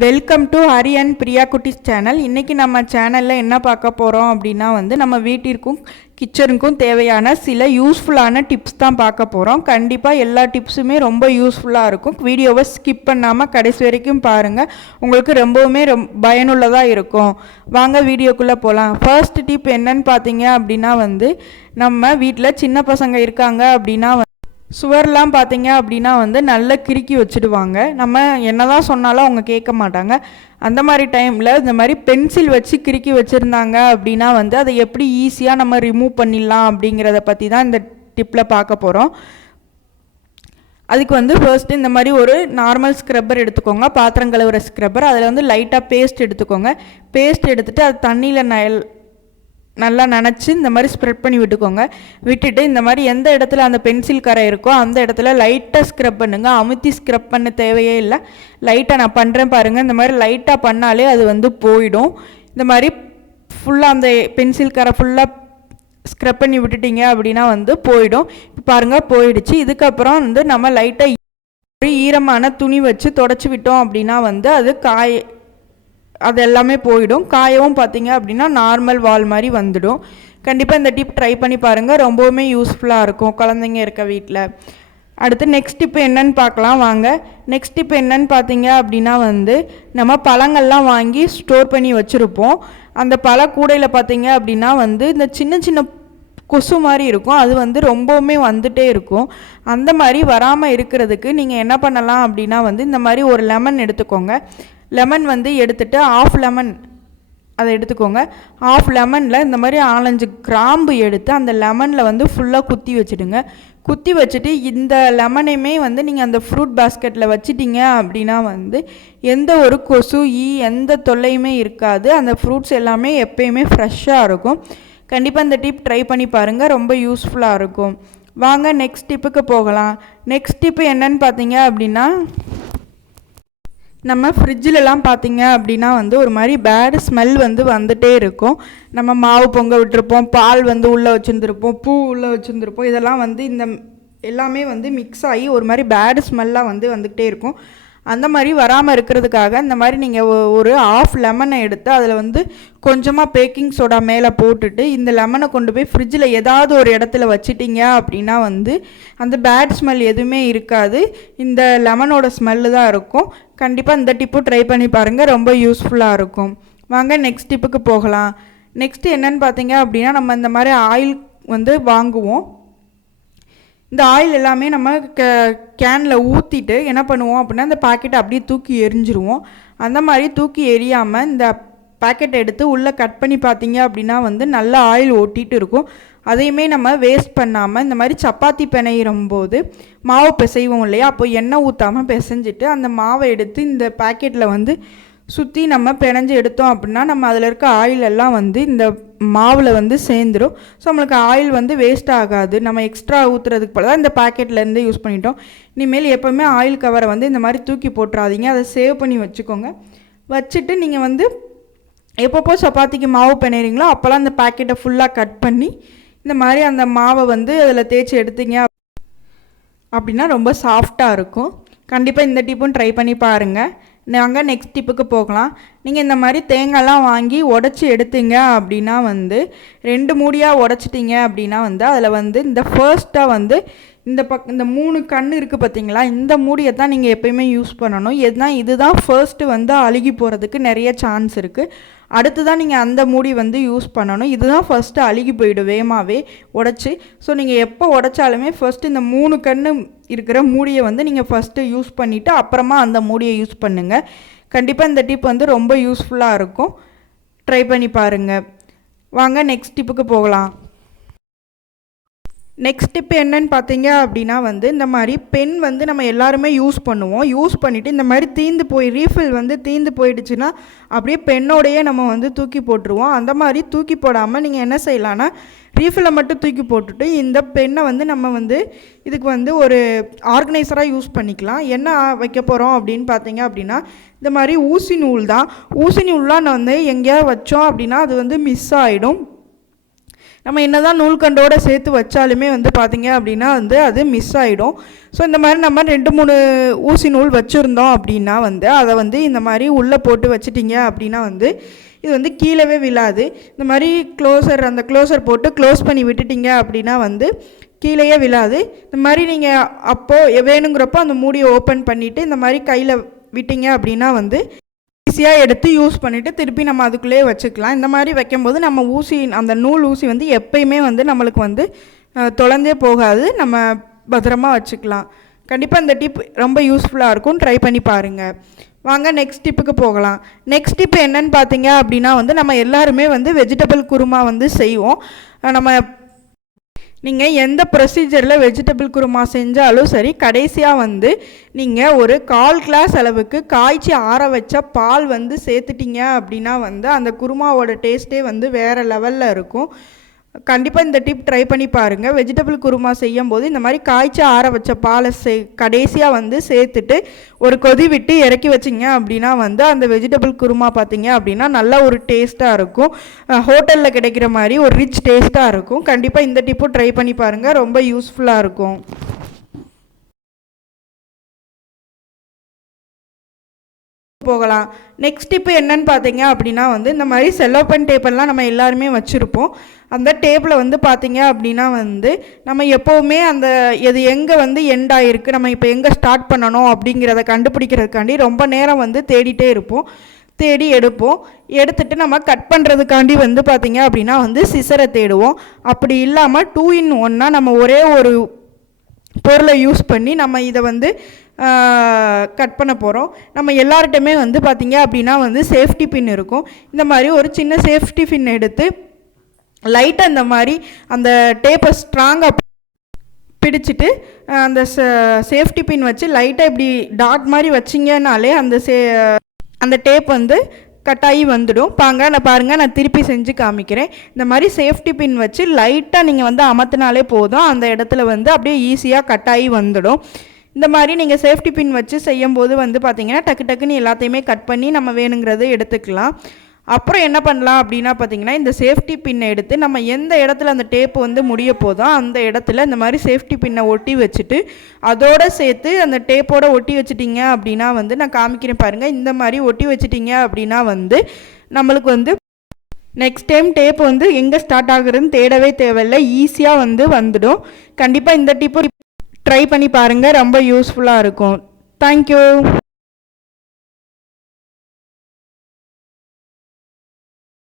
Welcome to Hari and Priya குட்டிஸ் channel. இன்றைக்கி நம்ம சேனலில் என்ன பார்க்க போகிறோம் அப்படின்னா நம்ம வீட்டிற்கும் கிச்சனுக்கும் தேவையான சில யூஸ்ஃபுல்லான டிப்ஸ் தான் பார்க்க போகிறோம். கண்டிப்பாக எல்லா டிப்ஸுமே ரொம்ப யூஸ்ஃபுல்லாக இருக்கும். வீடியோவை ஸ்கிப் பண்ணாமல் கடைசி வரைக்கும் பாருங்கள், உங்களுக்கு ரொம்பவுமே பயனுள்ளதாக இருக்கும். வாங்க வீடியோக்குள்ளே போகலாம். ஃபர்ஸ்ட் டிப் என்னன்னு பார்த்தீங்க அப்படின்னா நம்ம வீட்டில் சின்ன பசங்க இருக்காங்க அப்படின்னா சுவர்லாம் பார்த்தீங்க அப்படின்னா நல்லா கிறுக்கி வச்சுடுவாங்க. நம்ம என்ன தான் சொன்னாலும் அவங்க கேட்க மாட்டாங்க. அந்த மாதிரி டைமில் இந்த மாதிரி பென்சில் வச்சு கிறுக்கி வச்சுருந்தாங்க அப்படின்னா அதை எப்படி ஈஸியாக நம்ம ரிமூவ் பண்ணிடலாம் அப்படிங்கிறத பற்றி தான் இந்த டிப்பில் பார்க்க போகிறோம். அதுக்கு ஃபர்ஸ்ட்டு இந்த மாதிரி ஒரு நார்மல் ஸ்க்ரப்பர் எடுத்துக்கோங்க, பாத்திரம் கழுவுற ஸ்க்ரப்பர். அதில் லைட்டாக பேஸ்ட் எடுத்துக்கோங்க. பேஸ்ட் எடுத்துகிட்டு அது தண்ணியில் நல்லா நனைச்சி இந்த மாதிரி ஸ்ப்ரெட் பண்ணி விட்டுட்டு இந்த மாதிரி எந்த இடத்துல அந்த பென்சில் கரை இருக்கோ அந்த இடத்துல லைட்டாக ஸ்க்ரப் பண்ணுங்க. அமுத்தி ஸ்க்ரப் பண்ண தேவையே இல்லை, லைட்டாக நான் பண்ணுறேன் பாருங்கள். இந்த மாதிரி லைட்டாக பண்ணாலே அது போயிடும். இந்த மாதிரி ஃபுல்லாக அந்த பென்சில் கரை ஃபுல்லாக ஸ்க்ரப் பண்ணி விட்டுட்டிங்க அப்படின்னா போயிடும். இப்போ பாருங்கள் போயிடுச்சு. இதுக்கப்புறம் நம்ம லைட்டாக ஒரு ஈரமான துணி வச்சு தொடச்சி விட்டோம் அப்படின்னா அது அது எல்லாமே போயிடும். காயவும் பார்த்தீங்க அப்படின்னா நார்மல் வால் மாதிரி வந்துடும். கண்டிப்பாக இந்த டிப் ட்ரை பண்ணி பாருங்கள், ரொம்பவுமே யூஸ்ஃபுல்லாக இருக்கும் குழந்தைங்க இருக்க வீட்டில். அடுத்து நெக்ஸ்ட் டிப்பு என்னன்னு பார்க்கலாம் வாங்க. நெக்ஸ்ட் டிப்பு என்னன்னு பார்த்தீங்க அப்படின்னா நம்ம பழங்கள்லாம் வாங்கி ஸ்டோர் பண்ணி வச்சுருப்போம். அந்த பழக்கூடையில் பார்த்தீங்க அப்படின்னா இந்த சின்ன சின்ன கொசு மாதிரி இருக்கும். அது ரொம்பவுமே வந்துட்டே இருக்கும். அந்த மாதிரி வராமல் இருக்கிறதுக்கு நீங்கள் என்ன பண்ணலாம் அப்படின்னா இந்த மாதிரி ஒரு லெமன் எடுத்துக்கோங்க. லெமன் எடுத்துகிட்டு ஆஃப் லெமன் அதை எடுத்துக்கோங்க. ஆஃப் லெமனில் இந்த மாதிரி 4-5 கிராம்பு எடுத்து அந்த லெமனில் ஃபுல்லாக குத்தி வச்சுடுங்க. குத்தி வச்சுட்டு இந்த லெமனையுமே நீங்கள் அந்த ஃப்ரூட் பாஸ்கெட்டில் வச்சிட்டிங்க அப்படின்னா எந்த ஒரு கொசு எந்த தொல்லையுமே இருக்காது. அந்த ஃப்ரூட்ஸ் எல்லாமே எப்பயுமே ஃப்ரெஷ்ஷாக இருக்கும். கண்டிப்பாக இந்த டிப் ட்ரை பண்ணி பாருங்கள், ரொம்ப யூஸ்ஃபுல்லாக இருக்கும். வாங்க நெக்ஸ்ட் டிப்புக்கு போகலாம். நெக்ஸ்ட் டிப்பு என்னன்னு பார்த்தீங்க அப்படின்னா நம்ம ஃப்ரிட்ஜிலலாம் பார்த்தீங்க அப்படின்னா ஒரு மாதிரி பேடு ஸ்மெல் வந்துகிட்டே இருக்கும். நம்ம மாவு பொங்க விட்டுருப்போம், பால் உள்ளே வச்சுருந்துருப்போம், பூ உள்ளே வச்சுருந்துருப்போம். இதெல்லாம் இந்த எல்லாமே மிக்ஸ் ஆகி ஒரு மாதிரி பேடு ஸ்மெல்லாக வந்துக்கிட்டே இருக்கும். அந்த மாதிரி வராமல் இருக்கிறதுக்காக இந்த மாதிரி நீங்கள் ஒரு ஆஃப் லெமனை எடுத்து அதில் கொஞ்சமாக பேக்கிங் சோடா மேலே போட்டுட்டு இந்த லெமனை கொண்டு போய் ஃப்ரிட்ஜில் ஏதாவது ஒரு இடத்துல வச்சிட்டிங்க அப்படின்னா அந்த பேட் ஸ்மெல் எதுவுமே இருக்காது. இந்த லெமனோட ஸ்மெல்லு தான் இருக்கும். கண்டிப்பாக இந்த டிப்பு ட்ரை பண்ணி பாருங்கள், ரொம்ப யூஸ்ஃபுல்லாக இருக்கும். வாங்க நெக்ஸ்ட் டிப்புக்கு போகலாம். நெக்ஸ்ட்டு என்னென்னு பார்த்தீங்க அப்படின்னா நம்ம இந்த மாதிரி ஆயில் வாங்குவோம். இந்த ஆயில் எல்லாமே நம்ம கேனில் ஊற்றிட்டு என்ன பண்ணுவோம் அப்படின்னா இந்த பாக்கெட்டை அப்படியே தூக்கி எரிஞ்சிருவோம். அந்த மாதிரி தூக்கி எரியாமல் இந்த பாக்கெட்டை எடுத்து உள்ளே கட் பண்ணி பார்த்தீங்க அப்படின்னா நல்லா ஆயில் ஓட்டிகிட்டு இருக்கும். அதையுமே நம்ம வேஸ்ட் பண்ணாமல் இந்த மாதிரி சப்பாத்தி பிணையிறும் போது மாவு பிசைவோம் இல்லையா, அப்போ எண்ணெய் ஊற்றாமல் பிசைஞ்சிட்டு அந்த மாவை எடுத்து இந்த பாக்கெட்டில் சுற்றி நம்ம பிணைஞ்சு எடுத்தோம் அப்படின்னா நம்ம அதில் இருக்க ஆயில் எல்லாம் இந்த மாவில் சேர்ந்துடும். ஸோ நம்மளுக்கு ஆயில் வேஸ்ட் ஆகாது. நம்ம எக்ஸ்ட்ரா ஊற்றுறதுக்கு போல தான் இந்த பாக்கெட்லேருந்து யூஸ் பண்ணிட்டோம். இனிமேல் எப்போவுமே ஆயில் கவரை இந்த மாதிரி தூக்கி போட்டுறாதீங்க, அதை சேவ் பண்ணி வச்சுக்கோங்க. வச்சுட்டு நீங்கள் எப்பப்போ சப்பாத்திக்கு மாவு பிணைறீங்களோ அப்போல்லாம் அந்த பாக்கெட்டை ஃபுல்லாக கட் பண்ணி இந்த மாதிரி அந்த மாவை அதில் தேய்ச்சி எடுத்தீங்க அப்படின்னா ரொம்ப சாஃப்டாக இருக்கும். கண்டிப்பாக இந்த டிப்பும் ட்ரை பண்ணி பாருங்கள். நாங்கள் நெக்ஸ்ட் டிப்புக்கு போகலாம். நீங்கள் இந்த மாதிரி தேங்காய்லாம் வாங்கி உடச்சி எடுத்தீங்க அப்படின்னா 2 மூடியாக உடச்சிட்டிங்க அப்படின்னா அதில் இந்த ஃபர்ஸ்ட்டாக இந்த 3 கண் இருக்குது பார்த்தீங்களா, இந்த மூடியை தான் நீங்கள் எப்போயுமே யூஸ் பண்ணணும். இதுதான் ஃபர்ஸ்ட்டு அழுகி போகிறதுக்கு நிறைய சான்ஸ் இருக்குது. அடுத்து தான் நீங்கள் அந்த மூடி யூஸ் பண்ணணும். இதுதான் ஃபர்ஸ்ட்டு அழுகி போயிடும் வேகமாகவே உடச்சி. ஸோ நீங்கள் எப்போ உடச்சாலுமே ஃபர்ஸ்ட்டு இந்த 3 கண் இருக்கிற மூடியை நீங்கள் ஃபஸ்ட்டு யூஸ் பண்ணிவிட்டு அப்புறமா அந்த மூடியை யூஸ் பண்ணுங்கள். கண்டிப்பாக இந்த டிப் ரொம்ப யூஸ்ஃபுல்லாக இருக்கும், ட்ரை பண்ணி பாருங்கள். வாங்க நெக்ஸ்ட் டிப்புக்கு போகலாம். நெக்ஸ்ட் டிப்பு என்னன்னு பார்த்தீங்க அப்படின்னா இந்த மாதிரி பென் நம்ம எல்லாருமே யூஸ் பண்ணுவோம். யூஸ் பண்ணிவிட்டு இந்த மாதிரி தீந்து போய் ரீஃபில் தீந்து போயிடுச்சுன்னா அப்படியே பெண்ணோடையே நம்ம தூக்கி போட்டுருவோம். அந்த மாதிரி தூக்கி போடாமல் நீங்கள் என்ன செய்யலான்னா ரீஃபிலை மட்டும் தூக்கி போட்டுட்டு இந்த பெண்ணை நம்ம இதுக்கு ஒரு ஆர்கனைசராக யூஸ் பண்ணிக்கலாம். என்ன வைக்க போகிறோம் அப்படின்னு பார்த்தீங்க அப்படின்னா இந்த மாதிரி ஊசி நூல் தான். ஊசி நூல்லாம் எங்கேயாவது வச்சோம் அப்படின்னா அது மிஸ் ஆகிடும். நம்ம என்ன தான் நூல்கண்டோடு சேர்த்து வச்சாலுமே வந்து பார்த்திங்க அப்படின்னா வந்து அது மிஸ் ஆகிடும். ஸோ இந்த மாதிரி நம்ம 2-3 ஊசி நூல் வச்சுருந்தோம் அப்படின்னா வந்து அதை வந்து இந்த மாதிரி உள்ளே போட்டு வச்சிட்டிங்க அப்படின்னா வந்து இது வந்து கீழவே விழாது. இந்த மாதிரி அந்த க்ளோசர் போட்டு க்ளோஸ் பண்ணி விட்டுட்டிங்க அப்படின்னா வந்து கீழேயே விழாது. இந்த மாதிரி நீங்கள் அப்போது வேணுங்கிறப்போ அந்த மூடியை ஓப்பன் பண்ணிவிட்டு இந்த மாதிரி கையில் விட்டிங்க அப்படின்னா வந்து ஈஸியாக எடுத்து யூஸ் பண்ணிவிட்டு திருப்பி நம்ம அதுக்குள்ளேயே வச்சுக்கலாம். இந்த மாதிரி வைக்கும்போது நம்ம அந்த நூல் ஊசி வந்து எப்பயுமே வந்து நம்மளுக்கு வந்து தொலைஞ்சே போகாது, நம்ம பத்திரமா வச்சுக்கலாம். கண்டிப்பாக இந்த டிப் ரொம்ப யூஸ்ஃபுல்லாக இருக்கும், ட்ரை பண்ணி பாருங்கள். வாங்க நெக்ஸ்ட் டிப்புக்கு போகலாம். நெக்ஸ்ட் டிப்பு என்னன்னு பார்த்தீங்க அப்படின்னா வந்து நம்ம எல்லாருமே வந்து வெஜிடபிள் குருமா வந்து செய்வோம். நீங்கள் எந்த ப்ரொசீஜரில் வெஜிடபிள் குருமா செஞ்சாலும் சரி, கடைசியாக வந்து நீங்கள் ஒரு 1/4 கிளாஸ் அளவுக்கு காய்ச்சி ஆற வச்ச பால் வந்து சேர்த்துட்டிங்க அப்படின்னா வந்து அந்த குருமாவோட டேஸ்ட்டே வந்து வேறு லெவலில் இருக்கும். கண்டிப்பாக இந்த டிப் ட்ரை பண்ணி பாருங்கள். வெஜிடபிள் குருமா செய்யும் போது இந்த மாதிரி காய்ச்சி ஆற வச்ச பாலை கடைசியாக வந்து சேர்த்துட்டு ஒரு கொதி விட்டு இறக்கி வச்சிங்க அப்படின்னா வந்து அந்த வெஜிடபிள் குருமா பார்த்தீங்க அப்படின்னா நல்ல ஒரு டேஸ்ட்டாக இருக்கும். ஹோட்டலில் கிடைக்கிற மாதிரி ஒரு ரிச் டேஸ்ட்டாக இருக்கும். கண்டிப்பாக இந்த டிப்பும் ட்ரை பண்ணி பாருங்கள், ரொம்ப யூஸ்ஃபுல்லாக இருக்கும். போகலாம். நெக்ஸ்ட் டிப்பு என்னன்னு பார்த்தீங்க அப்படின்னா வந்து இந்த மாதிரி செல்லோபன் டேப்பெல்லாம் நம்ம எல்லாருமே வச்சுருப்போம். அந்த டேப்பில் வந்து பார்த்தீங்க அப்படின்னா வந்து நம்ம எப்போவுமே அந்த இது எங்கே வந்து எண்ட் ஆகிருக்கு, நம்ம இப்போ எங்கே ஸ்டார்ட் பண்ணணும் அப்படிங்கிறத கண்டுபிடிக்கிறதுக்காண்டி ரொம்ப நேரம் வந்து தேடிட்டே இருப்போம். தேடி எடுத்துட்டு நம்ம கட் பண்ணுறதுக்காண்டி வந்து பார்த்தீங்க அப்படின்னா வந்து சிசரை தேடுவோம். அப்படி இல்லாமல் 2 in 1 நம்ம ஒரே ஒரு பொருளை யூஸ் பண்ணி நம்ம இதை வந்து கட் பண்ண போகிறோம். நம்ம எல்லார்கிட்டையுமே வந்து பார்த்திங்க அப்படின்னா வந்து சேஃப்டி பின் இருக்கும். இந்த மாதிரி ஒரு சின்ன சேஃப்டி பின் எடுத்து லைட்டாக இந்த மாதிரி அந்த டேப்பை ஸ்ட்ராங்காக பிடிச்சிட்டு அந்த சேஃப்டி பின் வச்சு லைட்டாக இப்படி டாட் மாதிரி வச்சிங்கனாலே அந்த டேப் வந்து கட்டாயி வந்துடும். பாருங்கள், நான் திருப்பி செஞ்சு காமிக்கிறேன். இந்த மாதிரி சேஃப்டி பின் வச்சு லைட்டாக நீங்கள் வந்து அமர்த்தினாலே போதும், அந்த இடத்துல வந்து அப்படியே ஈஸியாக கட்டாயி வந்துடும். இந்த மாதிரி நீங்கள் சேஃப்டி பின் வச்சு செய்யும்போது வந்து பார்த்திங்கன்னா டக்குன்னு எல்லாத்தையுமே கட் பண்ணி நம்ம வேணுங்கிறத எடுத்துக்கலாம். அப்புறம் என்ன பண்ணலாம் அப்படின்னா பார்த்திங்கன்னா இந்த சேஃப்டி பின்னை எடுத்து நம்ம எந்த இடத்துல அந்த டேப்பு வந்து முடிய போதோ அந்த இடத்துல இந்த மாதிரி சேஃப்டி பின்னை ஒட்டி வச்சுட்டு அதோடு சேர்த்து அந்த டேப்போட ஒட்டி வச்சிட்டிங்க அப்படின்னா வந்து நான் காமிக்கிறேன் பாருங்கள். இந்த மாதிரி ஒட்டி வச்சிட்டிங்க அப்படின்னா வந்து நம்மளுக்கு வந்து நெக்ஸ்ட் டைம் டேப் வந்து எங்கே ஸ்டார்ட் ஆகுறதுன்னு தேடவே தேவையில்லை, ஈஸியாக வந்து வந்துடும். கண்டிப்பாக இந்த டிப்பு ட்ரை பண்ணி பாருங்கள், ரொம்ப யூஸ்ஃபுல்லாக இருக்கும். தேங்க்யூ.